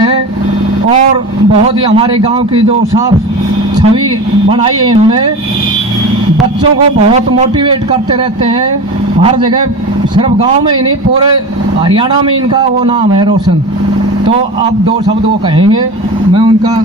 हैं और बहुत ही हमारे गांव की जो साफ छवि बनाई है इन्होंने। बच्चों को बहुत मोटिवेट करते रहते हैं हर जगह, सिर्फ गांव में ही नहीं पूरे हरियाणा में इनका वो नाम है रोशन। तो अब दो शब्द वो कहेंगे, मैं उनका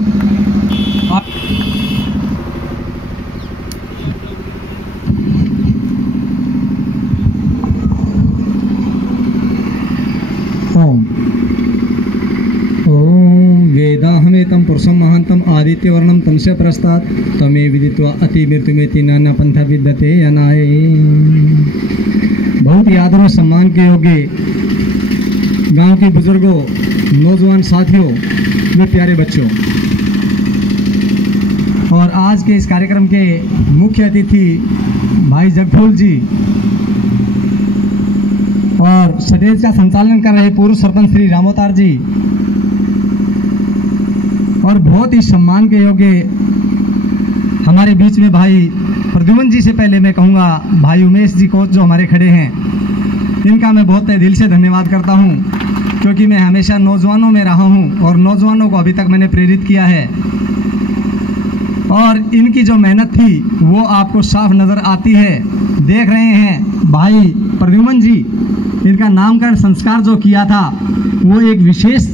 वेदाहमेतं पुरुषं महांतम आदित्यवर्णं तमस्य प्रस्तात् तमे विदित्वा अति मृत्युमेति नाना पंथा विद्यते यनाय। बहुत ही आदर और सम्मान के योग्य गांव के बुजुर्गों, नौजवान साथियों, वे प्यारे बच्चों, और आज के इस कार्यक्रम के मुख्य अतिथि भाई जगफूल जी और स्टेज का संचालन कर रहे पूर्व सरपंच श्री रामोतार जी, और बहुत ही सम्मान के योग्य हमारे बीच में भाई प्रद्युमन जी से पहले मैं कहूँगा भाई उमेश जी कोच जो हमारे खड़े हैं, इनका मैं बहुत दिल से धन्यवाद करता हूँ, क्योंकि मैं हमेशा नौजवानों में रहा हूँ और नौजवानों को अभी तक मैंने प्रेरित किया है, और इनकी जो मेहनत थी वो आपको साफ नज़र आती है। देख रहे हैं भाई प्रद्युमन जी, इनका नामकरण संस्कार जो किया था वो एक विशेष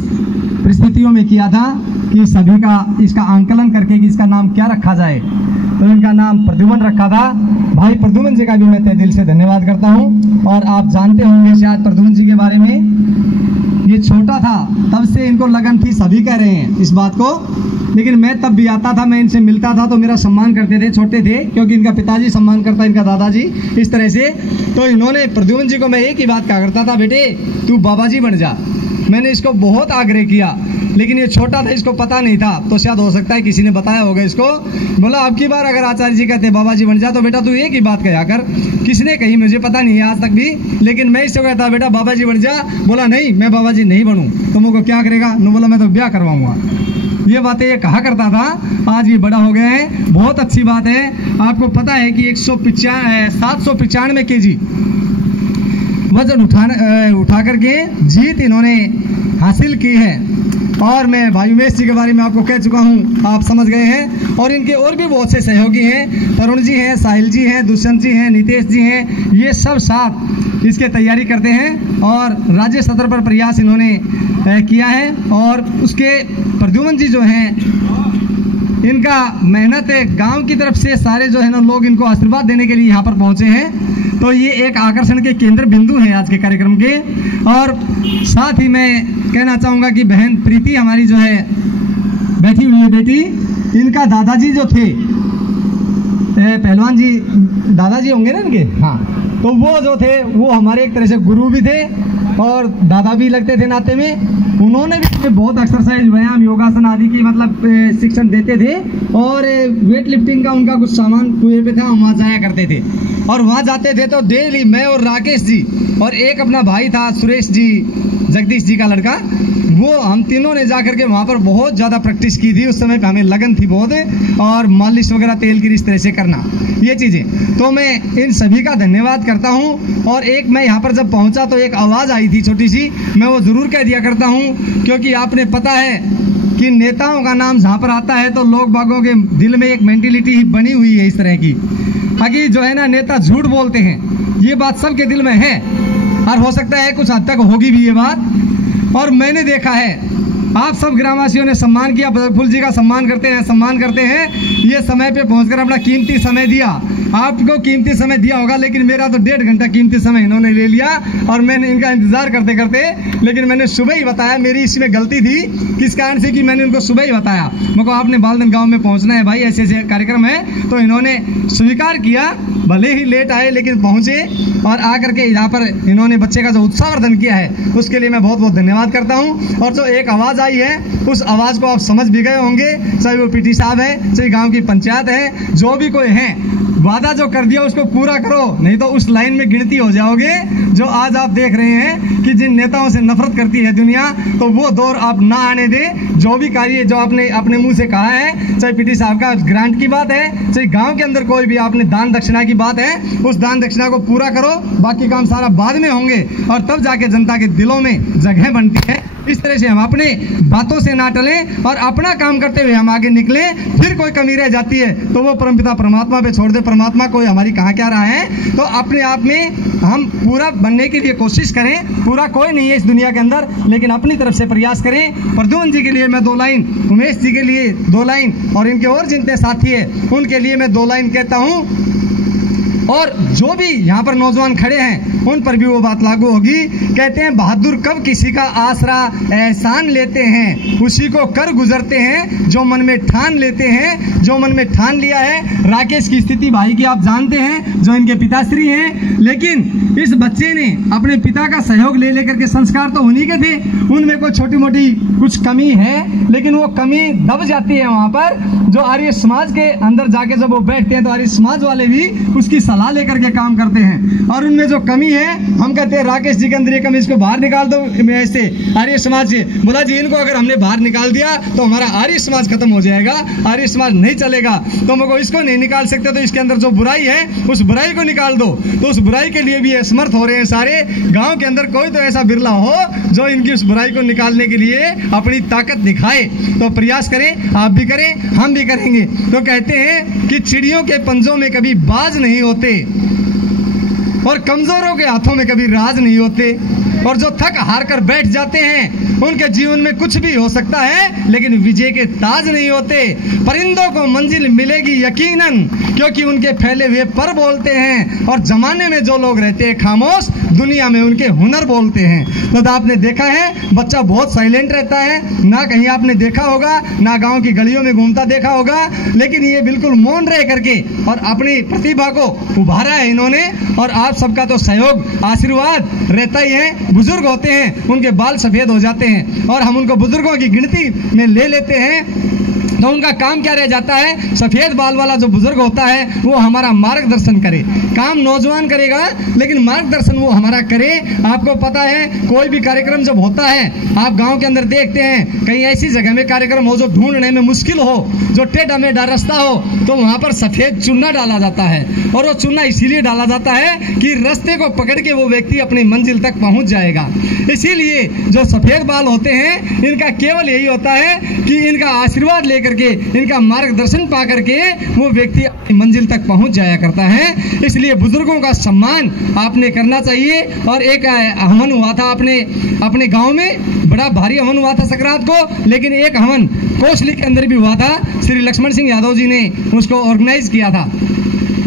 परिस्थितियों में किया था कि सभी का इसका आंकलन करके कि इसका नाम क्या रखा जाए, तो इनका नाम प्रद्युमन रखा था। भाई प्रद्युमन जी का भी मैं तहे दिल से धन्यवाद करता हूं। और आप जानते होंगे शायद प्रद्युमन जी के बारे में, ये छोटा था तब से इनको लगन थी, सभी कह रहे हैं इस बात को, लेकिन मैं तब भी आता था, मैं इनसे मिलता था तो मेरा सम्मान करते थे, छोटे थे, क्योंकि इनका पिताजी सम्मान करता, इनका दादाजी, इस तरह से। तो इन्होंने प्रद्युमन जी को मैं एक ही बात कहा करता था, बेटे तू बाबा जी बन जा। मैंने इसको बहुत आग्रह किया, लेकिन ये छोटा था, इसको पता नहीं था, तो शायद हो सकता है किसी ने बताया होगा इसको। बोला अब की बार अगर आचार्य जी कहते बाबा जी बन जा तो बेटा तू एक ही बात कहा कर। किसने कही मुझे पता नहीं है आज तक भी, लेकिन मैं इससे कहता बेटा बाबा जी बन जा। बोला नहीं मैं बाबा जी नहीं बनूं, तुमको क्या करेगा? नु बोला मैं तो ब्याह करवाऊंगा। ये बातें ये कहा करता था, आज ये बड़ा हो गया है। बहुत अच्छी बात है। आपको पता है कि 795 kg वजन उठा करके जीत इन्होंने हासिल की है। और मैं भाई उमेश जी के बारे में आपको कह चुका हूं, आप समझ गए हैं। और इनके और भी बहुत से सहयोगी हैं, तरुण जी हैं, साहिल जी हैं, दुष्यंत जी हैं, नितेश जी हैं, ये सब साथ इसके तैयारी करते हैं और राज्य स्तर पर प्रयास इन्होंने किया है। और उसके प्रद्युमन जी जो हैं, इनका मेहनत है, गांव की तरफ से सारे जो है ना लोग इनको आशीर्वाद देने के लिए यहाँ पर पहुँचे हैं। तो ये एक आकर्षण के केंद्र बिंदु हैं आज के कार्यक्रम के। और साथ ही मैं कहना चाहूँगा कि बहन प्रीति हमारी जो है बैठी हुई है बेटी, इनका दादाजी जो थे पहलवान जी, दादाजी होंगे ना इनके, हाँ, तो वो जो थे वो हमारे एक तरह से गुरु भी थे और दादा भी लगते थे नाते में। उन्होंने भी बहुत एक्सरसाइज, व्यायाम, योगासन आदि की मतलब शिक्षण देते थे। और वेट लिफ्टिंग का उनका कुछ सामान कुएं पे था, वहाँ जाया करते थे। और वहाँ जाते थे तो डेली मैं और राकेश जी और एक अपना भाई था सुरेश जी, जगदीश जी का लड़का, वो हम तीनों ने जाकर के वहाँ पर बहुत ज़्यादा प्रैक्टिस की थी। उस समय पे हमें लगन थी बहुत, और मालिश वगैरह तेल की इस तरह से करना, ये चीज़ें। तो मैं इन सभी का धन्यवाद करता हूँ। और एक मैं यहाँ पर जब पहुँचा तो एक आवाज़ आई थी छोटी सी, मैं वो ज़रूर कह दिया करता हूँ, क्योंकि आपने पता है कि नेताओं का नाम जहाँ पर आता है तो लोग बागों के दिल में एक मेंटेलिटी बनी हुई है इस तरह की, ताकि जो है ना नेता झूठ बोलते हैं, ये बात सबके दिल में है और हो सकता है कुछ हद तक होगी भी ये बात। और मैंने देखा है आप सब ग्रामवासियों ने सम्मान किया, जगफूल जी का सम्मान करते हैं। ये समय पे पहुंचकर अपना कीमती समय दिया, आपको कीमती समय दिया होगा, लेकिन मेरा तो 1.5 घंटा कीमती समय इन्होंने ले लिया। और मैंने इनका इंतजार करते करते, लेकिन मैंने सुबह ही बताया, मेरी इसमें गलती थी, किस कारण से कि मैंने उनको सुबह ही बताया, मुझको आपने बालदन गाँव में पहुँचना है भाई, ऐसे ऐसे कार्यक्रम है। तो इन्होंने स्वीकार किया, भले ही लेट आए लेकिन पहुँचे, और आकर के यहाँ पर इन्होंने बच्चे का जो उत्साहवर्धन किया है उसके लिए मैं बहुत बहुत धन्यवाद करता हूँ। और जो एक आवाज़ आई है उस आवाज़ को आप समझ भी गए होंगे, चाहे वो पीटी साहब है, चाहे गांव की पंचायत है, जो भी कोई है, वादा जो कर दिया उसको पूरा करो, नहीं तो उस लाइन में गिनती हो जाओगे। जो आज आप देख रहे हैं कि जिन नेताओं से नफरत करती है दुनिया, तो वो दौर आप ना आने दें। जो भी कार्य जो आपने अपने मुंह से कहा है, चाहे पीटी साहब का ग्रांट की बात है, चाहे गांव के अंदर कोई भी आपने दान दक्षिणा की बात है, उस दान दक्षिणा को पूरा करो, बाकी काम सारा बाद में होंगे और तब जाके जनता के दिलों में जगह बनती है। इस तरह से हम अपने बातों से ना टलें और अपना काम करते हुए हम आगे निकलें। फिर कोई कमी रह जाती है तो वो परमपिता परमात्मा पे छोड़ दे। परमात्मा कोई हमारी कहाँ क्या रहा है, तो अपने आप में हम पूरा बनने के लिए कोशिश करें। पूरा कोई नहीं है इस दुनिया के अंदर, लेकिन अपनी तरफ से प्रयास करें। प्रद्युम्न जी के लिए मैं 2 लाइन, उमेश जी के लिए 2 लाइन और इनके और जितने साथी हैं उनके लिए मैं 2 लाइन कहता हूँ। और जो भी यहाँ पर नौजवान खड़े हैं उन पर भी वो बात लागू होगी। कहते हैं बहादुर कब किसी का आसरा एहसान लेते हैं, उसी को कर गुजरते हैं जो मन में ठान लेते हैं। जो मन में ठान लिया है। राकेश की स्थिति भाई की आप जानते हैं, जो इनके पिताश्री हैं, लेकिन इस बच्चे ने अपने पिता का सहयोग ले लेकर के, संस्कार तो उन्हीं के थे, उनमें कोई छोटी मोटी कुछ कमी है, लेकिन वो कमी दब जाती है वहाँ पर। जो आर्य समाज के अंदर जाके जब वो बैठते हैं तो आर्य समाज वाले भी उसकी सलाह लेकर के काम करते हैं। और उनमें जो कमी है, हम कहते हैं राकेश जी के अंदर ये कमी, इसको बाहर निकाल दो ऐसे आर्य समाज से। बोला जी इनको अगर हमने बाहर निकाल दिया तो हमारा आर्य समाज खत्म हो जाएगा, आर्य समाज नहीं चलेगा। तो हमको इसको नहीं निकाल सकते, तो इसके अंदर जो बुराई है उस बुराई को निकाल दो। तो उस बुराई के लिए भी असमर्थ हो रहे हैं सारे। गांव के अंदर कोई तो ऐसा बिरला हो जो इनकी उस बुराई को निकालने के लिए अपनी ताकत दिखाए। तो प्रयास करें, आप भी करें, हम भी करेंगे। तो कहते हैं कि चिड़ियों के पंजों में कभी बाज नहीं होते और कमजोरों के हाथों में कभी राज नहीं होते। और जो थक हार कर बैठ जाते हैं उनके जीवन में कुछ भी हो सकता है, लेकिन विजय के ताज नहीं होते। परिंदों को मंजिल मिलेगी यकीनन, क्योंकि उनके फैले हुए पर बोलते हैं। और जमाने में जो लोग रहते हैं खामोश, दुनिया में उनके हुनर बोलते हैं। तो आपने देखा है बच्चा बहुत साइलेंट रहता है, ना कहीं आपने देखा होगा, ना गांव की गलियों में घूमता देखा होगा, लेकिन ये बिल्कुल मौन रह करके और अपनी प्रतिभा को उभारा है इन्होंने। और आप सबका तो सहयोग आशीर्वाद रहता ही है। बुजुर्ग होते हैं उनके बाल सफेद हो जाते हैं और हम उनको बुजुर्गों की गिनती में ले लेते हैं, तो उनका काम क्या रह जाता है? सफेद बाल वाला जो बुजुर्ग होता है वो हमारा मार्गदर्शन करे। काम नौजवान करेगा लेकिन मार्गदर्शन वो हमारा करे। आपको पता है कोई भी कार्यक्रम जब होता है, आप गांव के अंदर देखते हैं कहीं ऐसी जगह में कार्यक्रम हो जो ढूंढने में मुश्किल हो, जो टेढ़ा मेढ़ा रास्ता हो, तो वहां पर सफेद चुन्ना डाला जाता है। और वो चुन्ना इसीलिए डाला जाता है कि रास्ते को पकड़ के वो व्यक्ति अपनी मंजिल तक पहुंच जाएगा। इसीलिए जो सफेद बाल होते हैं इनका केवल यही होता है कि इनका आशीर्वाद लेकर के, इनका मार्गदर्शन पा करके वो व्यक्ति अपनी मंजिल तक पहुंच जाया करता है। इसलिए बुजुर्गों का सम्मान आपने करना चाहिए। और एक हवन हुआ था अपने गांव में, बड़ा भारी हवन हुआ था संक्रांत को, लेकिन एक हवन कोसली के अंदर भी हुआ था। श्री लक्ष्मण सिंह यादव जी ने उसको ऑर्गेनाइज किया था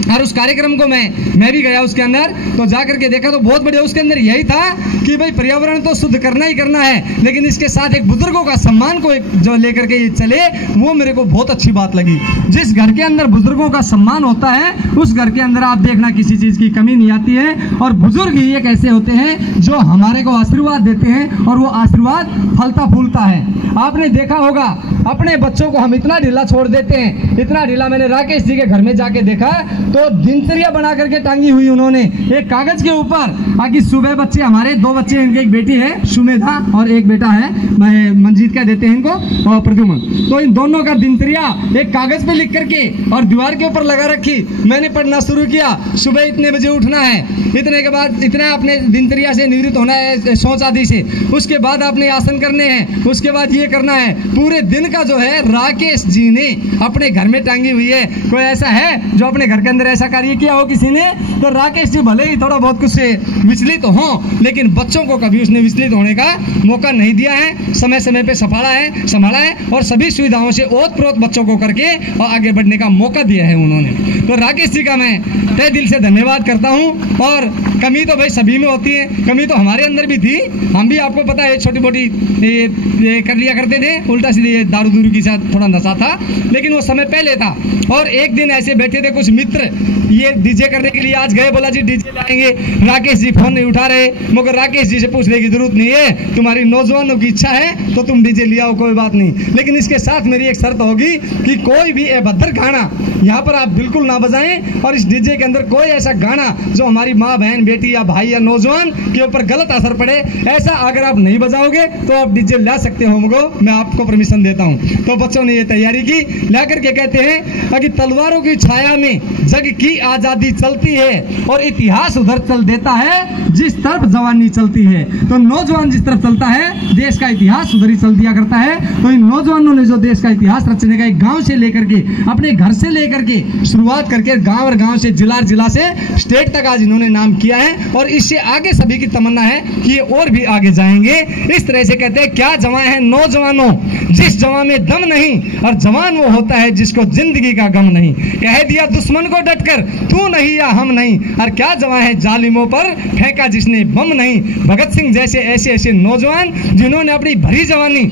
और उस कार्यक्रम को मैं भी गया उसके अंदर। तो जाकर के देखा तो बहुत बढ़िया। उसके अंदर यही था कि भाई पर्यावरण तो शुद्ध करना ही करना है, लेकिन इसके साथ एक बुजुर्गों का सम्मान को जो लेकर के ये चले, वो मेरे को बहुत अच्छी बात लगी। जिस घर के अंदर बुजुर्गों का सम्मान होता है उस घर के अंदर आप देखना किसी चीज की कमी नहीं आती है। और बुजुर्ग ही एक ऐसे होते हैं जो हमारे को आशीर्वाद देते हैं और वो आशीर्वाद फलता फूलता है। आपने देखा होगा अपने बच्चों को हम इतना ढीला छोड़ देते हैं, इतना ढीला। मैंने राकेश जी के घर में जाके देखा तो दिनचर्या बना करके टांगी हुई उन्होंने एक कागज के ऊपर, ताकि सुबह बच्चे हमारे 2 बच्चे, इनके एक बेटी है सुमेधा और एक बेटा है मंजीत का देते हैं इनको, और प्रद्युम्न। तो इन दोनों का दिनचर्या एक कागज पे लिख करके और दीवार के ऊपर लगा रखी। मैंने पढ़ना शुरू किया, सुबह इतने बजे उठना है, इतने के बाद इतना अपने दिनचर्या से निवृत्त होना है सोच आदि से, उसके बाद आपने आसन करने हैं, उसके बाद ये करना है। पूरे दिन का जो है राकेश जी ने अपने घर में टांगी हुई है। कोई ऐसा है जो अपने घर के अंदर ऐसा कार्य किया हो किसी ने? तो राकेश जी भले ही थोड़ा बहुत कुछ से विचलित हो, लेकिन बच्चों को कभी उसने विचलित होने का मौका नहीं दिया है। समय समय पे संभाला है और सभी सुविधाओं से ओत-प्रोत बच्चों को करके और आगे बढ़ने का मौका दिया है उन्होंने। तो राकेश जी का मैं तहे दिल से धन्यवाद करता हूं। और कमी तो भाई सभी में होती है, कमी तो हमारे अंदर भी थी। हम भी आपको पता है छोटी मोटी ये कर लिया करते थे, उल्टा सीधे दारू दूरू के साथ थोड़ा नशा था, लेकिन वो समय पहले था। और एक दिन ऐसे बैठे थे कुछ मित्र, ये डीजे करने के लिए आज गए, बोला जी डीजे लाएंगे। राकेश जी फोन नहीं उठा रहे, मगर राकेश जी से पूछने की जरूरत नहीं है, तुम्हारी नौजवानों की इच्छा है तो तुम डीजे ले आओ, कोई बात नहीं, लेकिन इसके साथ मेरी एक शर्त होगी कि कोई भी अभद्र गाना यहाँ पर आप बिल्कुल ना बजाएं। और इस डीजे के अंदर कोई ऐसा गाना जो हमारी माँ बहन बेटी या भाई या नौजवान के ऊपर गलत असर पड़े, ऐसा अगर आप नहीं बजाओगे तो आप डीजे ला सकते हो, मगो मैं आपको परमिशन देता हूँ। तो बच्चों ने ये तैयारी की, ला करके कहते हैं कि तलवारों की छाया में जग की आजादी चलती है और इतिहास उधर चल देता है जिस तरफ जवानी चलती है। तो नौजवान जिस तरफ चलता है देश का इतिहास उधर ही चल दिया करता है। तो इन नौजवानों ने जो देश का इतिहास रचने का एक गांव से लेकर के, अपने घर से लेकर के शुरुआत करके गांव और गांव से जिला से स्टेट तक आज इन्होंने नाम किया है और इससे आगे सभी की तमन्ना है कि ये और भी आगे जाएंगे। इस तरह से कहते हैं क्या जवां है नौजवानों, जिस जवां में दम नहीं, और जवान वो होता है जिसको जिंदगी का गम नहीं। कह दिया दुश्मन को डटकर तू नहीं या हम नहीं, और क्या जवां है जालिमों पर फेंका जिसने बम नहीं। भगत सिंह जैसे ऐसे नौजवान जिन्होंने अपनी भरी जवानी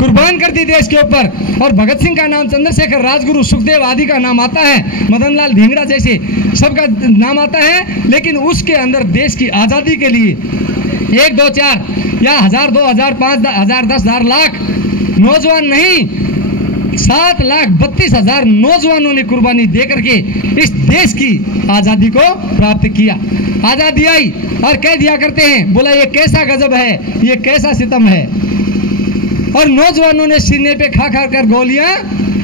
कुर्बान कर दी देश के ऊपर। और भगत सिंह का नाम, चंद्रशेखर, राजगुरु, सुखदेव आदि का नाम आता है, मदन लाल धिंगड़ा जैसे सबका नाम आता है, लेकिन उसके अंदर देश की आजादी के लिए 1 2 4 या 1000 2000 5000 10,000 लाख नौजवान नहीं, 7,32,000 नौजवानों ने कुर्बानी दे करके इस देश की आजादी को प्राप्त किया। आजादी आई और कह दिया करते हैं, बोला ये कैसा गजब है, ये कैसा सितम है। और नौजवानों ने सीने पे खा कर गोलियां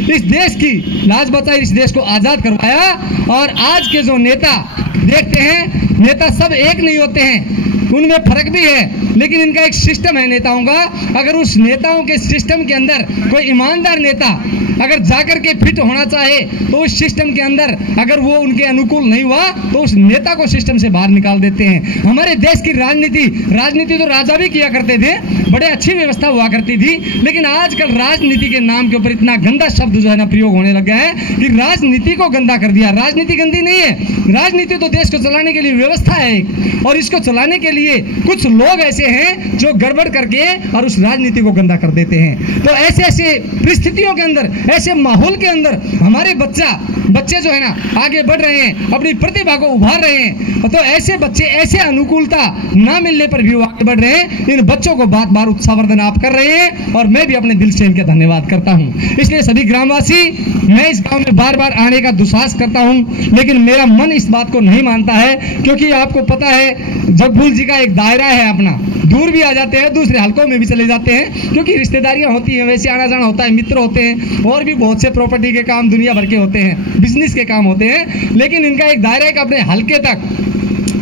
इस देश की लाज बचाई, इस देश को आजाद करवाया। और आज के जो नेता देखते हैं, नेता सब एक नहीं होते हैं, उनमें फर्क भी है, लेकिन इनका एक सिस्टम है नेताओं का। अगर उस नेताओं के सिस्टम के अंदर कोई ईमानदार नेता अगर जाकर के फिट होना चाहे तो उस सिस्टम के अंदर अगर वो उनके अनुकूल नहीं हुआ तो उस नेता को सिस्टम से बाहर निकाल देते हैं। हमारे देश की राजनीति तो राजा भी किया करते थे, बड़े अच्छी व्यवस्था हुआ करती थी, लेकिन आजकल राजनीति के नाम के ऊपर इतना गंदा शब्द जो है ना प्रयोग होने लग गया है कि राजनीति को गंदा कर दिया। राजनीति गंदी नहीं है, राजनीति तो देश को चलाने के लिए व्यवस्था है, और इसको चलाने के लिए कुछ लोग ऐसे हैं जो गड़बड़ करके और उस राजनीति को गंदा कर देते हैं। तो ऐसे परिस्थितियों के अंदर, ऐसे माहौल के अंदर हमारे बच्चे जो है ना आगे बढ़ रहे हैं, अपनी प्रतिभा को उभार रहे हैं। तो ऐसे बच्चे, ऐसे अनुकूलता ना मिलने पर भी आगे बढ़ रहे हैं। इन बच्चों को बार बार उत्साहवर्धन आप कर रहे हैं और मैं भी अपने दिल से इनके धन्यवाद करता हूं। इसलिए सभी ग्रामवासी, मैं इस गांव में बार बार आने का दुस्साहस करता हूं, लेकिन मेरा मन इस बात को नहीं मानता है, क्योंकि आपको पता है जगभूल जी का एक दायरा है अपना, दूर भी आ जाते हैं, दूसरे हलकों में भी चले जाते हैं, क्योंकि रिश्तेदारियां होती हैं, वैसे आना जाना होता है, मित्र होते हैं, और भी बहुत से प्रॉपर्टी के काम दुनिया भर के होते हैं, बिजनेस के काम होते हैं, लेकिन इनका एक दायरा है कि अपने हलके तक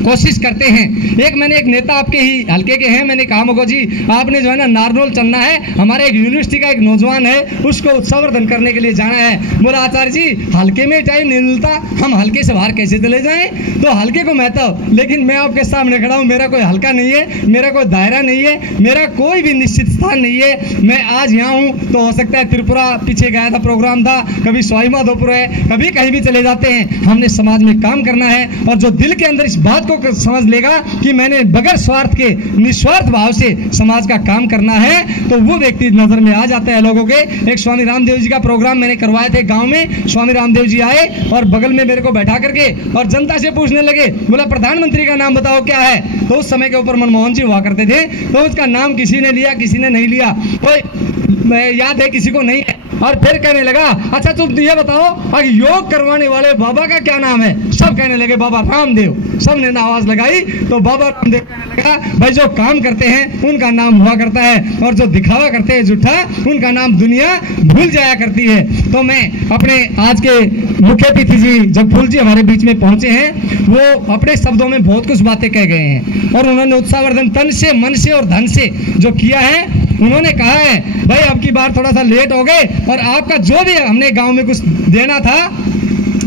कोशिश करते हैं। मैंने एक नेता आपके ही हल्के के हैं, मैंने कहा मगो जी आपने जो है ना नारनौल चलना है, हमारे एक यूनिवर्सिटी का एक नौजवान है, उसको उत्साहवर्धन करने के लिए जाना है। बोला आचार्य जी हल्के में टाइम नहीं मिलता, हम हल्के से बाहर कैसे चले जाएं? तो हल्के को मैं तो, लेकिन मैं आपके सामने खड़ा हूँ, मेरा कोई हल्का नहीं है, मेरा कोई दायरा नहीं है, मेरा कोई भी निश्चित स्थान नहीं है। मैं आज यहाँ हूँ तो हो सकता है त्रिपुरा पीछे गया था, प्रोग्राम था, कभी स्वाई माधोपुर है, कभी कहीं भी चले जाते हैं। हमने समाज में काम करना है, और जो दिल के अंदर इस बात को समझ लेगा कि मैंने बगैर स्वार्थ के निस्वार्थ भाव से समाज का काम करना है, तो वो व्यक्ति नजर में आ जाता है लोगों के। एक स्वामी रामदेव जी का प्रोग्राम मैंने करवाए थे गांव में, स्वामी रामदेव जी आए और बगल में मेरे को बैठा करके और जनता से पूछने लगे, बोला प्रधानमंत्री का नाम बताओ क्या है? तो उस समय के ऊपर मनमोहन जी हुआ करते थे, तो उसका नाम किसी ने लिया, किसी ने नहीं लिया, कोई याद है, किसी को नहीं है। और फिर कहने लगा अच्छा तुम ये बताओ अगर योग करवाने वाले बाबा का क्या नाम है? सब कहने लगे बाबा रामदेव, सबने आवाज लगाई तो बाबा रामदेव कहने लगा भाई जो काम करते हैं उनका नाम हुआ करता है, और जो दिखावा करते हैं झूठा, उनका नाम दुनिया भूल जाया करती है। तो मैं अपने आज के मुख्य अतिथि जी जगभूल जी हमारे बीच में पहुंचे हैं, वो अपने शब्दों में बहुत कुछ बातें कह गए हैं, और उन्होंने उत्साहवर्धन तन से, मन से और धन से जो किया है, उन्होंने कहा है भाई अब की बार थोड़ा सा लेट हो गए, और आपका जो भी हमने गांव में कुछ देना था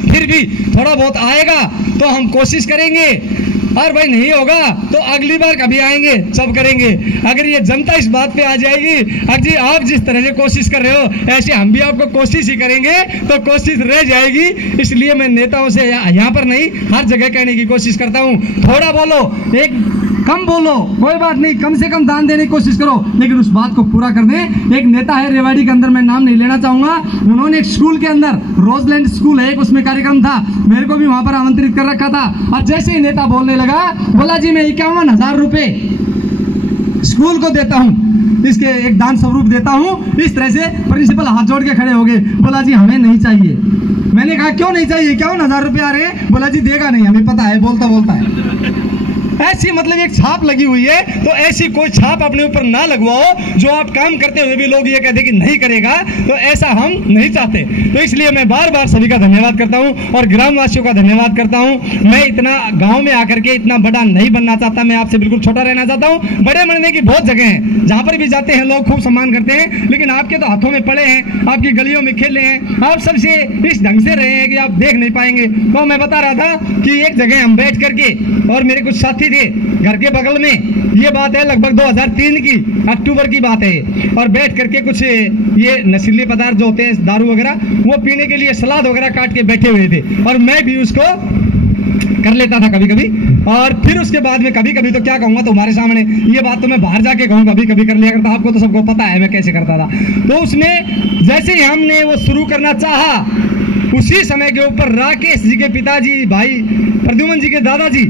फिर भी थोड़ा बहुत आएगा तो हम कोशिश करेंगे, और भाई नहीं होगा तो अगली बार कभी आएंगे, सब करेंगे। अगर ये जनता इस बात पे आ जाएगी अगर जी आप जिस तरह से कोशिश कर रहे हो ऐसे हम भी आपको कोशिश ही करेंगे, तो कोशिश रह जाएगी। इसलिए मैं नेताओं से यहाँ पर नहीं हर जगह कहने की कोशिश करता हूँ, थोड़ा बोलो, एक कम बोलो, कोई बात नहीं, कम से कम दान देने की कोशिश करो, लेकिन उस बात को पूरा कर दें। एक नेता है रेवाड़ी के अंदर, मैं नाम नहीं लेना चाहूंगा, उन्होंने एक स्कूल के अंदर, रोजलैंड स्कूल है एक, उसमें कार्यक्रम था, मेरे को भी वहां पर आमंत्रित कर रखा था, और जैसे ही नेता बोलने लगा बोला जी मैं 51,000 रुपए स्कूल को देता हूँ, इसके एक दान स्वरूप देता हूँ। इस तरह से प्रिंसिपल हाथ जोड़ के खड़े हो गए, बोला जी हमें नहीं चाहिए। मैंने कहा क्यों नहीं चाहिए, 51,000 रुपए आ रहे हैं? बोला जी देगा नहीं, हमें पता है, बोलता बोलता है। ऐसी मतलब एक छाप लगी हुई है, तो ऐसी कोई छाप अपने ऊपर ना लगवाओ जो आप काम करते हुए भी लोग ये कहते कि नहीं करेगा, तो ऐसा हम नहीं चाहते। तो इसलिए मैं बार बार सभी का धन्यवाद करता हूं और ग्रामवासियों का धन्यवाद करता हूं। मैं इतना गांव में आकर के इतना बड़ा नहीं बनना चाहता, मैं आपसे बिल्कुल छोटा रहना चाहता हूं। बड़े बनने की बहुत जगह है, जहां पर भी जाते हैं लोग खूब सम्मान करते हैं, लेकिन आपके तो हाथों में पड़े हैं, आपकी गलियों में खेले हैं, आप सबसे इस ढंग से रहे हैं कि आप देख नहीं पाएंगे। तो मैं बता रहा था कि एक जगह हम बैठ करके, और मेरे कुछ साथी थे घर के बगल में, ये बात है लगभग 2003 की अक्टूबर की बात है, और बैठ करके कुछ ये नशीले पदार्थ जो होते हैं दारू वगैरह, वो पीने के लिए सलाद वगैरह काट के बैठे हुए थे, और मैं भी उसको कर लेता था कभी कभी। और फिर उसके बाद में कभी कभी तो क्या कहूँगा तुम्हारे सामने, ये बात तो मैं बाहर जाके कहूँ, कभी कभी कर लिया करता, आपको तो सबको पता है मैं कैसे करता था। तो उसमें जैसे ही हमने वो शुरू करना चाहा, उसी समय के ऊपर राकेश जी के पिताजी भाई प्रद्युमन जी के दादाजी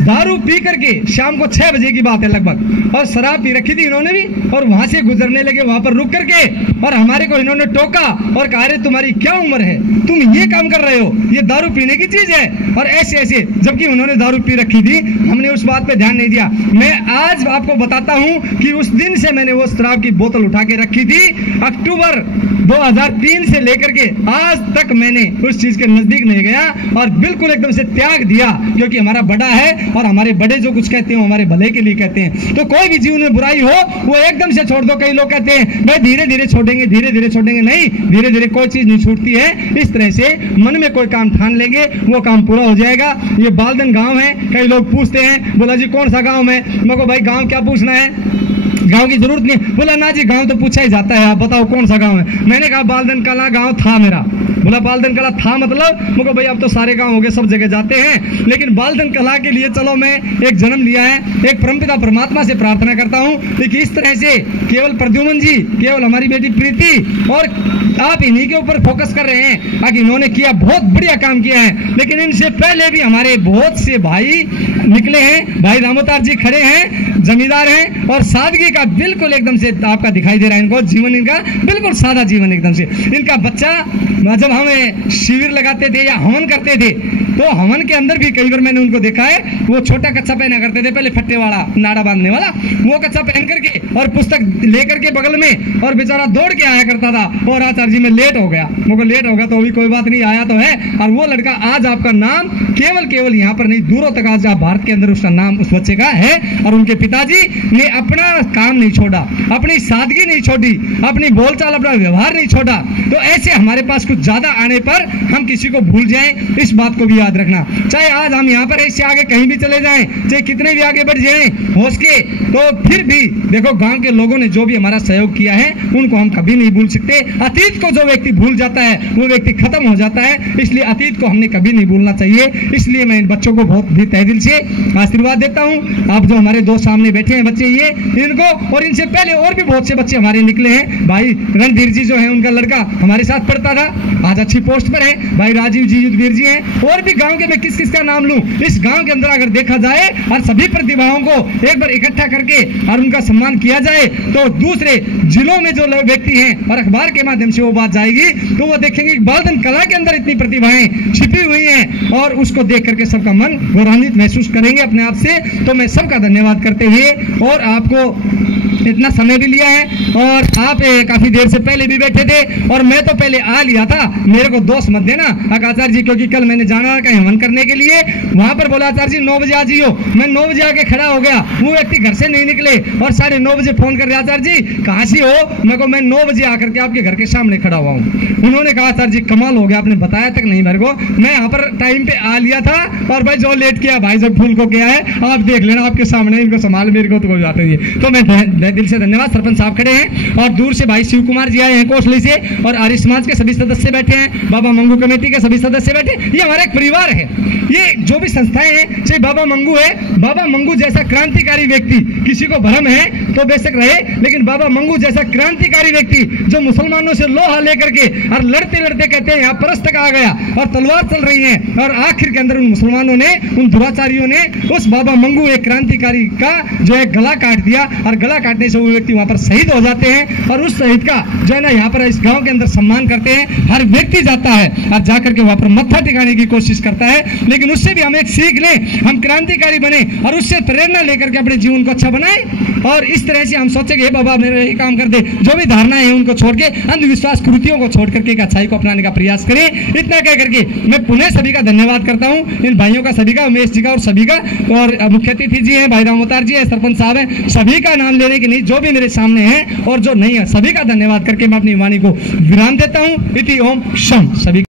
दारू पी करके शाम को 6 बजे की बात है लगभग, और शराब पी रखी थी इन्होंने भी, और वहां से गुजरने लगे, वहां पर रुक करके, और हमारे को इन्होंने टोका और कहा, अरे तुम्हारी क्या उम्र है, तुम ये काम कर रहे हो, ये दारू पीने की चीज है, और ऐसे ऐसे, जबकि उन्होंने दारू पी रखी थी। हमने उस बात पे ध्यान नहीं दिया। मैं आज आपको बताता हूं कि उस दिन से मैंने वो शराब की बोतल उठा के रखी थी। अक्टूबर 2003 से लेकर के आज तक मैंने उस चीज के नजदीक नहीं गया, और बिल्कुल एकदम से त्याग दिया, क्योंकि हमारा बड़ा है, और हमारे बड़े जो कुछ कहते हैं हमारे भले के लिए कहते हैं। तो कोई भी जीवन में बुराई हो वो एकदम से छोड़ दो। कई लोग कहते हैं भाई धीरे धीरे छोड़ेंगे, धीरे धीरे छोड़ेंगे, नहीं, धीरे धीरे कोई चीज नहीं छूटती है। इस तरह से मन में कोई काम ठान लेंगे, वो काम पूरा हो जाएगा। ये बालदन गांव है, कई लोग पूछते हैं, बोला जी कौन सा गांव है, मैं को भाई गांव क्या पूछना है, गांव की जरूरत नहीं। बोला ना जी गांव तो पूछा ही जाता है, आप बताओ कौन सा गांव है। मैंने कहा बालदन कला गांव था मेरा। बोला बालदन कला था मतलब, मुझको भाई अब तो सारे गांव हो गए, सब जगह जाते हैं, लेकिन बालदन कला के लिए चलो मैं एक जन्म लिया है। एक परमपिता परमात्मा से प्रार्थना करता हूं कि इस तरह से केवल प्रद्युमन जी, केवल हमारी बेटी प्रीति, और आप इन्हीं के ऊपर फोकस कर रहे हैं, आगे इन्होंने किया, बहुत बढ़िया काम किया है, लेकिन इनसे पहले भी हमारे बहुत से भाई निकले हैं। भाई रामोतार जी खड़े हैं, जमींदार हैं, और सादगी का बिल्कुल एकदम से आपका दिखाई दे रहा है इनको, जीवन इनका बिल्कुल सादा जीवन एकदम से। इनका बच्चा जब हमें शिविर लगाते थे या हवन करते थे, तो हवन के अंदर भी कई बार मैंने उनको देखा है, वो छोटा कच्चा पहना करते थे, पहले फट्टे वाला नाड़ा बांधने वाला, वो कच्चा पहन करके और पुस्तक लेकर के बगल में, और बेचारा दौड़ के आया करता था। और आचार्य जी में लेट हो गया, मुझको लेट हो गया तो भी कोई बात नहीं, आया तो है। और वो लड़का आज आपका नाम केवल यहाँ पर नहीं, दूरों तक आज आप भारत के अंदर उसका नाम उस बच्चे का है। और उनके पिताजी ने अपना काम नहीं छोड़ा, अपनी सादगी नहीं छोड़ी, अपनी बोलचाल, अपना व्यवहार नहीं छोड़ा। तो ऐसे हमारे पास कुछ ज्यादा आने पर हम किसी को भूल जाएं, इस बात को भी याद रखना। चाहे आज हम यहाँ पर ऐसे आगे कहीं भी चले जाएं, चाहे कितने भी आगे बढ़ जाएं होश के, तो फिर भी देखो गांव के लोगों ने जो भी हमारा सहयोग किया है उनको हम कभी नहीं भूल सकते। अतीत को जो व्यक्ति भूल जाता है वो व्यक्ति खत्म हो जाता है, इसलिए अतीत को हमने कभी नहीं भूलना चाहिए। इसलिए मैं इन बच्चों को बहुत भी तहे दिल से आशीर्वाद देता हूँ। आप जो हमारे दो सामने बैठे हैं बच्चे, ये इनको, और इनसे पहले और भी बहुत से बच्चे हमारे निकले हैं। भाई रणधीर जी जो है, उनका लड़का हमारे साथ पढ़ता था, आज अच्छी पोस्ट पर है। भाई राजीव जी, युद्धवीर जी हैं, और भी गांव के मैं किस किस का नाम लूं। इस गांव के अंदर अगर देखा जाए और सभी प्रतिभाओं को एक बार इकट्ठा करके और उनका सम्मान किया जाए, तो दूसरे जिलों में जो व्यक्ति हैं और अखबार के माध्यम से वो बात जाएगी, तो वो देखेंगे कि बालदन कला के अंदर इतनी प्रतिभाएं छिपी हुई हैं, और उसको देख करके सबका मन गौरवान्वित महसूस करेंगे अपने आप से। तो मैं सबका धन्यवाद करते हुए, और आपको इतना समय भी लिया है, और आप काफी देर से पहले भी बैठे थे, और मैं तो पहले आ लिया था, मेरे को दोष मत देना आचार्य जी, क्योंकि कल मैंने जाना कहीं हवन करने के लिए, वहां पर बोला आचार्य जी 9 बजे आ जाइयो। मैं 9 बजे आके खड़ा हो गया, वो व्यक्ति घर से नहीं निकले, और 9:30 बजे फोन कर रहे, आचार्य जी कहाँ से हो। मैं 9 बजे आकर के आपके घर के सामने खड़ा हुआ हूँ। उन्होंने कहा आचार्य जी कमाल हो गया, आपने बताया तक नहीं मेरे को, मैं यहाँ पर टाइम पे आ लिया था, और भाई जो लेट किया भाई जब फूल को किया है आप देख लेना, आपके सामने, इनको संभाल, मेरे को तो कोई बात नहीं है। तो मैं दिल से धन्यवाद। सरपंच साहब खड़े हैं, और दूर से भाई शिव कुमार जी आए हैं कोसली से, और आर्य समाज के सभी सदस्य बैठे हैं, बाबा मंगू कमेटी के सभी सदस्य बैठे। ये हमारा एक परिवार है। ये जो भी संस्थाएं हैं, चाहे बाबा मंगू है, बाबा मंगू जैसा क्रांतिकारी व्यक्ति, किसी को भ्रम है तो बेशक रहे, लेकिन बाबा मंगू जैसा क्रांतिकारी व्यक्ति जो मुसलमानों से लोहा लेकर के और लड़ते लड़ते कहते हैं यहाँ परस्त तक आ गया, और तलवार चल रही है, और आखिर के अंदर उन मुसलमानों ने, उन दुराचारियों ने उस बाबा मंगू एक क्रांतिकारी का जो है गला काट दिया, और गला काटने से वो व्यक्ति वहां पर शहीद हो जाते हैं। और उस शहीद का जो है ना यहाँ पर इस गांव के अंदर सम्मान करते हैं। हर व्यक्ति जाता है और जाकर के वहां पर मत्था टिकाने की कोशिश करता है, लेकिन उससे भी हम एक सीख लें, हम क्रांतिकारी बने और उससे प्रेरणा लेकर के अपने जीवन को अच्छा बनाए और इस तरह से हम सोचे कि बाबा मेरे ये काम कर दे, जो भी धारणाएं हैं उनको छोड़ के, अंधविश्वास कुरीतियों को छोड़ करके एक अच्छाई को अपनाने का प्रयास करें। इतना कह करके मैं पुनः सभी का धन्यवाद करता हूं, इन भाइयों का, सभी का, उमेश जी का और सभी का, और मुख्य अतिथि जी हैं, भाई राम अवतार जी है, सरपंच साहब हैं, सभी का नाम लेने की नहीं, जो भी मेरे सामने हैं और जो नहीं है, सभी का धन्यवाद करके मैं अपनी वाणी को विराम देता हूं। इति ओम शम। सभी